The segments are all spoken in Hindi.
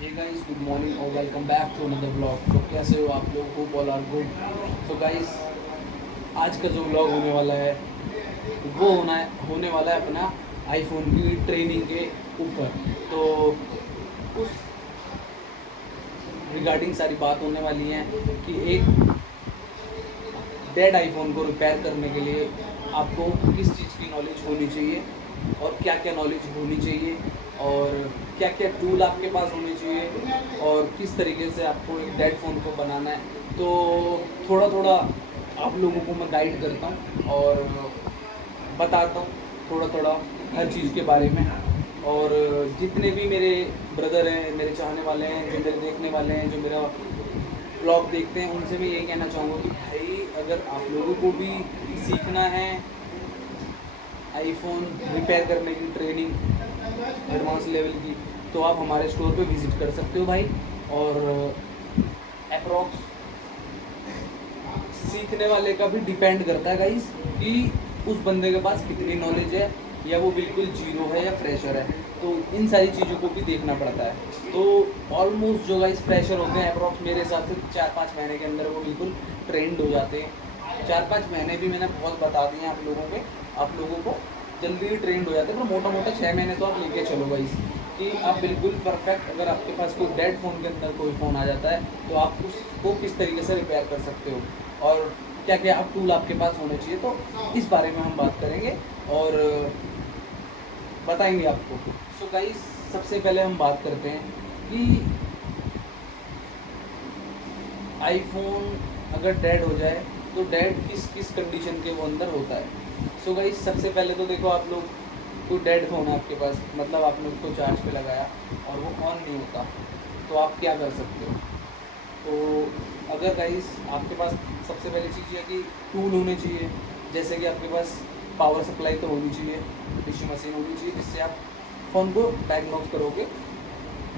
हे गाइस, गुड मॉर्निंग और welcome back to another blog. तो कैसे हो आप लोग? Hope all are good. तो गाइस, आज का जो ब्लॉग होने वाला है वो होने वाला है अपना आईफोन की ट्रेनिंग के ऊपर। तो उस रिगार्डिंग सारी बात होने वाली है कि एक डेड आईफोन को रिपेयर करने के लिए आपको किस चीज़ की नॉलेज होनी चाहिए और क्या क्या नॉलेज होनी चाहिए और क्या क्या टूल आपके पास होने चाहिए और किस तरीके से आपको एक डेड फ़ोन को बनाना है। तो थोड़ा थोड़ा आप लोगों को मैं गाइड करता हूँ और बताता हूँ थोड़ा थोड़ा हर चीज़ के बारे में। और जितने भी मेरे ब्रदर हैं, मेरे चाहने वाले हैं, जो मेरे देखने वाले हैं, जो मेरा ब्लॉग देखते हैं, उनसे मैं यही कहना चाहूँगा कि भाई, अगर आप लोगों को भी सीखना है आईफोन रिपेयर करने की ट्रेनिंग एडवांस लेवल की, तो आप हमारे स्टोर पे विज़िट कर सकते हो भाई। और अप्रॉक्स सीखने वाले का भी डिपेंड करता है गाइस कि उस बंदे के पास कितनी नॉलेज है, या वो बिल्कुल जीरो है या फ्रेशर है। तो इन सारी चीज़ों को भी देखना पड़ता है। तो ऑलमोस्ट जो गाइस फ्रेशर होते हैं, अप्रॉक्स मेरे हिसाब से 4-5 महीने के अंदर वो बिल्कुल ट्रेंड हो जाते हैं। 4-5 महीने भी मैंने बहुत बता दिए आप लोगों को जल्दी ही ट्रेंड हो जाते हैं। पर मोटा मोटा 6 महीने तो आप लेके चलो गाइस कि आप बिल्कुल परफेक्ट, अगर आपके पास कोई डेड फ़ोन के अंदर कोई फ़ोन आ जाता है तो आप उसको किस तरीके से रिपेयर कर सकते हो और क्या क्या आप टूल आपके पास होने चाहिए। तो इस बारे में हम बात करेंगे और बताएंगे आपको। सो गाइस, सबसे पहले हम बात करते हैं कि आईफोन अगर डेड हो जाए तो डेड किस किस कंडीशन के वो अंदर होता है। सो गाइस, सबसे पहले तो देखो, आप लोग कोई डेड फ़ोन है आपके पास, मतलब आपने उसको चार्ज पे लगाया और वो ऑन नहीं होता, तो आप क्या कर सकते हो। तो अगर गाइस आपके पास सबसे पहली चीज़ है कि टूल होने चाहिए। जैसे कि आपके पास पावर सप्लाई तो होनी चाहिए, डीसी मशीन होनी चाहिए, जिससे आप फ़ोन को डायग्नोज करोगे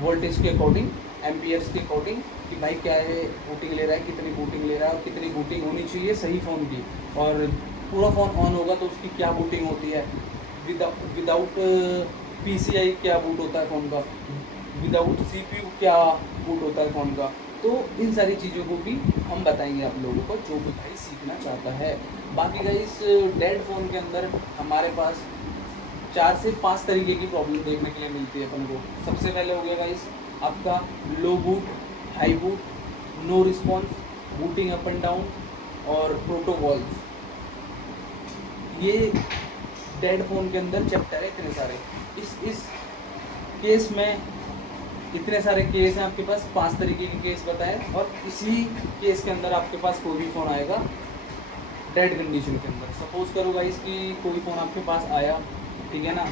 वोल्टेज के अकॉर्डिंग, एम्पियर्स के अकॉर्डिंग, कि भाई क्या है बूटिंग ले रहा है, कितनी बूटिंग ले रहा है और कितनी बूटिंग होनी चाहिए सही फ़ोन की। और पूरा फ़ोन ऑन होगा तो उसकी क्या बूटिंग होती है, विदाउट पीसीआई क्या बूट होता है फ़ोन का, विदाउट सीपीयू क्या बूट होता है फ़ोन का। तो इन सारी चीज़ों को भी हम बताएंगे आप लोगों को, जो भी भाई सीखना चाहता है। बाकी गाइस, डेड फ़ोन के अंदर हमारे पास 4 से 5 तरीके की प्रॉब्लम देखने के लिए मिलती है अपन को। सबसे पहले हो गया गाइस आपका low boot, high boot, no response, booting up and down और प्रोटोकॉल्स। ये डेड फ़ोन के अंदर चैप्टर है इतने सारे। इस केस में इतने सारे केस हैं आपके पास, 5 तरीके के केस बताएं, और इसी केस के अंदर आपके पास कोई भी फ़ोन आएगा डेड कंडीशन के अंदर। सपोज़ करो गाइस कि कोई फ़ोन आपके पास आया, ठीक है ना,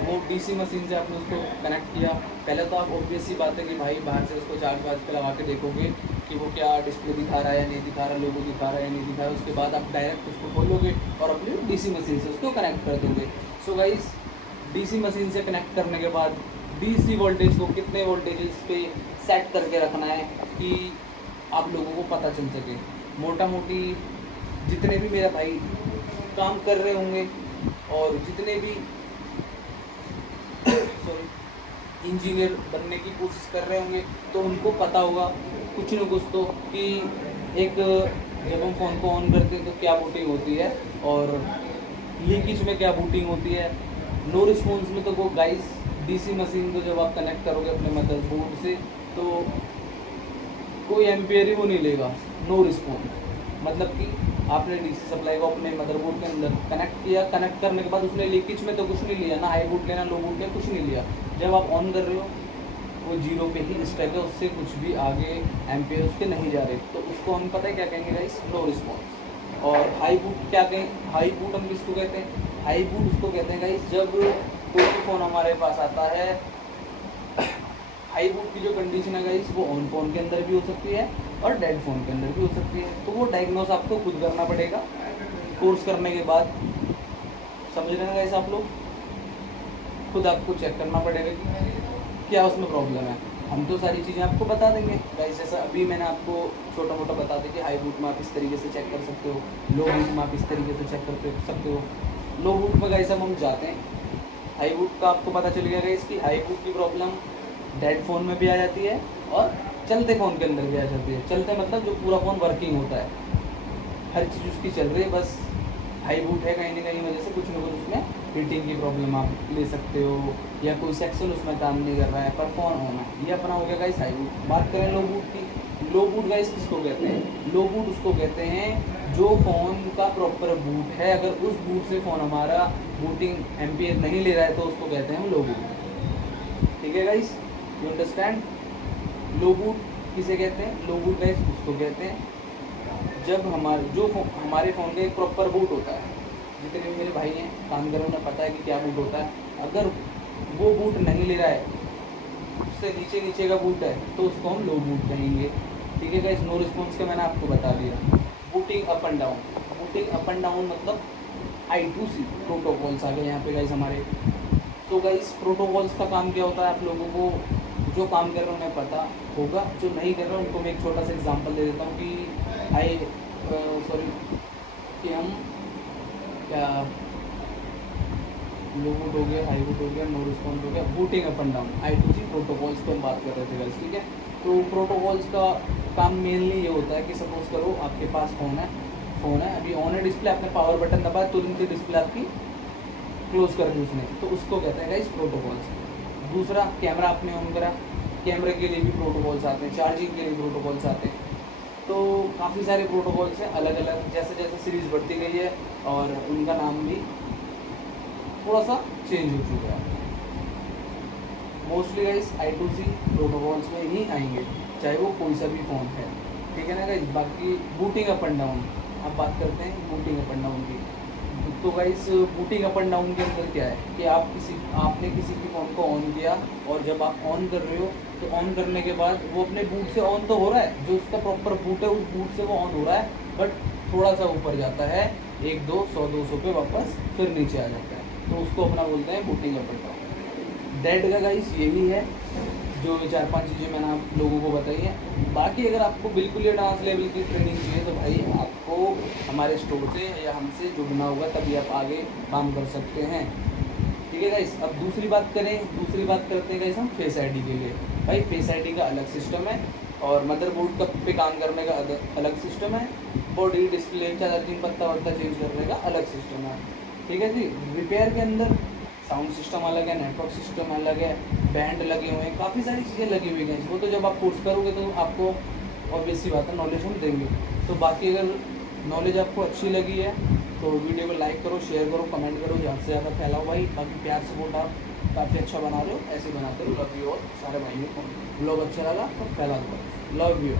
वो डीसी मशीन से आपने उसको कनेक्ट किया। पहले तो आप ऑब्वियस सी बात है कि भाई बाहर से उसको चार्ज वार्ज पे लगा के देखोगे कि वो क्या डिस्प्ले दिखा रहा है या नहीं दिखा रहा, लोगो दिखा रहा है या नहीं दिखा रहा। उसके बाद आप डायरेक्ट उसको खोलोगे और अपनी डीसी मशीन से उसको कनेक्ट कर दोगे। सो गाइस, डीसी मशीन से कनेक्ट करने के बाद डीसी वोल्टेज को कितने वोल्टेज पे सेट करके रखना है कि आप लोगों को पता चल सके। मोटा मोटी जितने भी मेरा भाई काम कर रहे होंगे और जितने भी सॉरी इंजीनियर बनने की कोशिश कर रहे होंगे, तो उनको पता होगा कुछ न कुछ तो कि एक जब हम फ़ोन को ऑन करते हैं तो क्या बूटिंग होती है और लीकेज में क्या बूटिंग होती है। नो रिस्पॉन्स में तो वो गाइस डीसी मशीन को जब आप कनेक्ट करोगे अपने मदरबोर्ड से, तो कोई एम्पेयर ही वो नहीं लेगा। नो रिस्पॉन्स मतलब कि आपने डीसी सप्लाई को अपने मदरबोर्ड के अंदर कनेक्ट किया, कनेक्ट करने के बाद उसने लीकेज में तो कुछ नहीं लिया, ना हाई बूट लेना, लो बूट लेना, कुछ नहीं लिया। जब आप ऑन कर रहे हो वो जीरो पे ही स्टक है, उससे कुछ भी आगे एम्पेयर उसके नहीं जा रहे, तो उसको हम पता है क्या कहेंगे गाइस, नो रिस्पॉन्स। और हाई बूट क्या कहें, हाई बूट हम किसको कहते हैं, हाई बूट उसको कहते हैं गाइस जब कोई भी फ़ोन हमारे पास आता है। हाई बूट की जो कंडीशन है गाइस, वो ऑन फ़ोन के अंदर भी हो सकती है और डेड फ़ोन के अंदर भी हो सकती है। तो वो डायग्नोस आपको खुद करना पड़ेगा कोर्स करने के बाद। समझ रहे हैं गाइस आप लोग, खुद आपको चेक करना पड़ेगा कि क्या उसमें प्रॉब्लम है। हम तो सारी चीज़ें आपको बता देंगे गाइस, जैसा अभी मैंने आपको छोटा मोटा बता दें कि हाई बूट में आप इस तरीके से चेक कर सकते हो, लो बूट में आप इस तरीके से चेक कर सकते हो। लो बूट में गाइस अब हम जाते हैं, हाई बूट का आपको पता चल गया गाइस कि हाई बूट की प्रॉब्लम डेड फ़ोन में भी आ जाती है और चलते फ़ोन के अंदर भी आ जाती है। चलते मतलब जो पूरा फ़ोन वर्किंग होता है, हर चीज़ उसकी चल रही है, बस हाई बूट है कहीं ना कहीं वजह से कुछ ना कुछ उसमें हीटिंग की प्रॉब्लम आप ले सकते हो, या कोई सेक्शन उसमें काम नहीं कर रहा है पर फ़ोन ऑन है। ये अपना हो गया गाइस हाई बूट। बात करें लो बूट की, लो बूट गाइस किसको कहते हैं? लो बूट उसको कहते हैं जो फ़ोन का प्रॉपर बूट है, अगर उस बूट से फ़ोन हमारा बूटिंग एम्पियर नहीं ले रहा है तो उसको कहते हैं लो बूट। ठीक है guys, you understand? Low boot किसे कहते हैं? लो बूट गाइस उसको कहते हैं जब हमारे फ़ोन का एक प्रॉपर बूट होता है। जितने भी मेरे भाई हैं काम कर रहे उन्हें पता है कि क्या बूट होता है। अगर वो बूट नहीं ले रहा है, उससे नीचे नीचे का बूट है, तो उसको हम लो बूट कहेंगे। ठीक है गाइस, नो रिस्पॉन्स का मैंने आपको बता दिया। Booting up and down, booting up and down मतलब I2C प्रोटोकॉल्स आ गए यहाँ पे गाइस हमारे। तो गाइस प्रोटोकॉल्स का काम क्या होता है, आप लोगों को जो काम कर रहे हैं उन्हें पता होगा, जो नहीं कर रहे हैं उनको मैं एक छोटा सा एग्जांपल दे देता हूँ कि कि हम क्या लो बूट हो गया, हाई बूट हो गया, नो रिस्पॉन्स हो गया, booting up and down, I2C protocols पे हम बात कर रहे थे गाइस। ठीक है, तो प्रोटोकॉल्स का काम मेनली ये होता है कि सपोज करो आपके पास फ़ोन है अभी ऑन है डिस्प्ले, आपने पावर बटन दबाया तो उनकी डिस्प्ले आपकी क्लोज कर दी उसने, तो उसको कहते हैं गाइस प्रोटोकॉल्स। दूसरा, कैमरा आपने ऑन करा, कैमरे के लिए भी प्रोटोकॉल्स आते हैं, चार्जिंग के लिए प्रोटोकॉल्स आते हैं। तो काफ़ी सारे प्रोटोकॉल्स हैं अलग अलग, जैसे जैसे सीरीज़ बढ़ती गई है और उनका नाम भी थोड़ा सा चेंज हो चुका है। मोस्टली गाइस I2C प्रोटोकॉल्स में ही आएंगे, चाहे वो कोई सा भी फ़ोन है। ठीक है ना गाइस? बाकी बूटिंग अप एंड डाउन, अब बात करते हैं बूटिंग अप एंड डाउन की। तो guys booting up and down के अंदर क्या है कि आपने किसी भी फ़ोन को ऑन किया, और जब आप ऑन कर रहे हो तो ऑन करने के बाद वो अपने बूट से ऑन तो हो रहा है, जो उसका प्रॉपर बूट है उस बूट से वो ऑन हो रहा है, बट थोड़ा सा ऊपर जाता है, 100-200 पे वापस फिर नीचे आ जाता है, तो उसको अपना बोलते हैं booting up and down. Dead का गाइस यही है, जो 4-5 चीज़ें मैंने आप लोगों को बताई हैं। बाकी अगर आपको बिल्कुल एडवांस लेवल की ट्रेनिंग चाहिए तो भाई आपको हमारे स्टोर से या हमसे जुड़ना होगा, तभी आप आगे काम कर सकते हैं। ठीक है गाइस, अब दूसरी बात करते हैं गाइस हम फेस आईडी के लिए। भाई फेस आईडी का अलग सिस्टम है और मदरबोर्ड का पे काम करने का अलग सिस्टम है, बॉडी डिस्प्ले चार्जिंग पत्ता वत्ता चेंज करने का अलग सिस्टम है। ठीक है जी, रिपेयर के अंदर साउंड सिस्टम अलग है, नेटवर्क सिस्टम अलग है, बैंड लगे हुए हैं, काफ़ी सारी चीज़ें लगी हुई हैं। वो तो जब आप कोर्स करोगे तो आपको ऑब्वियस सी बात है नॉलेज हम देंगे। तो बाकी अगर नॉलेज आपको अच्छी लगी है तो वीडियो को लाइक करो, शेयर करो, कमेंट करो, ज़्यादा से ज़्यादा फैलाओ भाई। बाकी प्यार सपोर्ट आप काफ़ी अच्छा बना रहे हो, ऐसे ही बनाते रहो। लव यू और सारे भाइयों को ब्लॉग अच्छा लगा तो फैला दो। Love you.